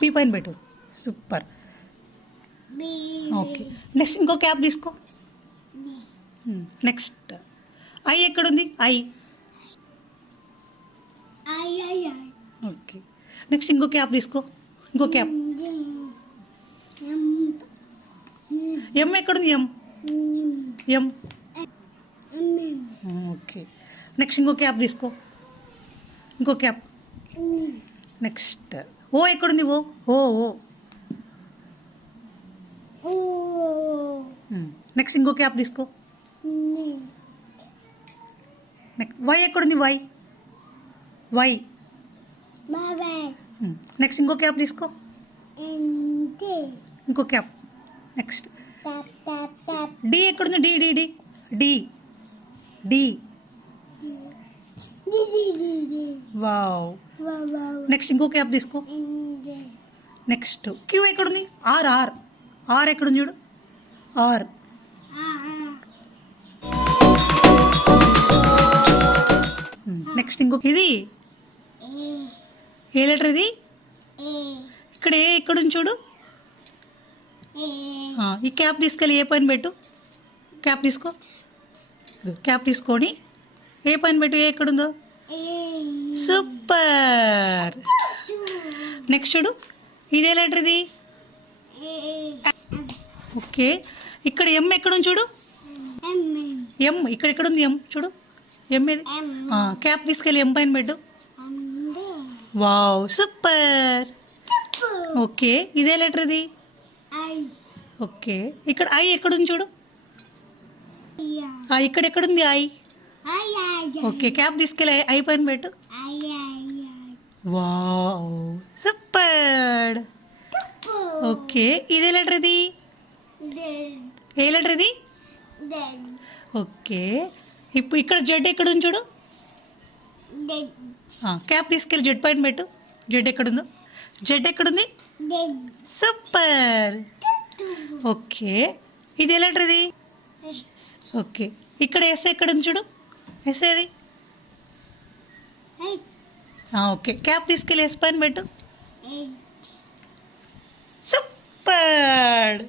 P పైన పెట్టు. Super. Okay, next ఇంకో క్యాప్ తీసుకో. నెక్స్ట్ ఐ ఎక్కడుంది? ఐ. ఓకే, నెక్స్ట్ ఇంకో క్యాప్ తీసుకో. ఇంకో క్యాప్. ఎం ఎక్కడుంది? ఎం. ఎం. ఓకే, నెక్స్ట్ ఇంకో క్యాప్ తీసుకో. ఇంకో క్యాప్. నెక్స్ట్ ఓ ఎక్కడుంది? ఓ. ఓ. ఓ. నెక్స్ట్ ఇంకో క్యాప్ తీసుకో. నెక్స్ట్ వై ఎక్కడుంది? వై. వై. నెక్స్ట్ ఇంకో క్యాప్ తీసుకో. ఇంకో క్యాప్. నెక్స్ట్ డి ఎక్కడుంది? D. D. D. D. D. Wow. Next ఇంకో క్యాప్ తీసుకో. నెక్స్ట్ క్యూ ఎక్కడుంది? ఆర్. ఆర్. ఆర్ ఎక్కడుంది చూడు? ఆర్. నెక్స్ట్ ఇంకో ఇది ఏ లెటర్ ఇది? ఇక్కడ ఏ ఎక్కడుంది చూడు? ఈ క్యాప్ తీసుకెళ్ళి ఏ పైన పెట్టు. క్యాప్ తీసుకో. క్యాప్ తీసుకొని ఏ పైన పెట్టు. ఏ ఎక్కడుందో? సూపర్. నెక్స్ట్ చూడు, ఇదే లెటర్ ఇది. ఓకే, ఇక్కడ ఎం ఎక్కడుంది చూడు? ఎం ఇక్కడ ఎక్కడుంది? ఎం చూడు. ఎం ఏది? క్యాప్ తీసుకెళ్ళి ఎం పైన పెట్టు. Wow, super. ఓకే, ఇదే లెటర్ ఇది. ఓకే, ఇక్కడ ఐ ఎక్కడుంది చూడు? ఇక్కడ ఎక్కడుంది? ఐ. ఓకే, క్యాప్ తీసుకెళ్ళి ఐ పైన పెట్టు. Wow, super. ఓకే, ఇదే లెటర్ ఇది. ఏ లెటర్ ఇది? ఓకే, ఇప్పుడు ఇక్కడ జెడ్ ఎక్కడుంది చూడు? క్యాప్ తీసుకెళ్ళి జెడ్ పైన పెట్టు. జెడ్ ఎక్కడుందో? జెడ్ ఎక్కడుంది? సూపర్. ఓకే, ఇది ఏ లెటర్ ఇది? ఓకే, ఇక్కడ ఎస్ ఎక్కడుంది చూడు? ఎస్ ఏది? ఓకే, క్యాప్ తీసుకెళ్ళి ఎస్ పైన పెట్టు. సూపర్.